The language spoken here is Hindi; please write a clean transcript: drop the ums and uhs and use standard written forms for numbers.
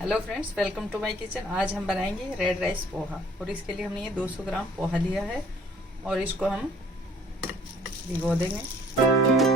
Hello friends, welcome to my kitchen. आज हम बनाएंगे रेड राइस पोहा और इसके लिए हमने ये 200 ग्राम पोहा लिया है और इसको हम भिगो देंगे।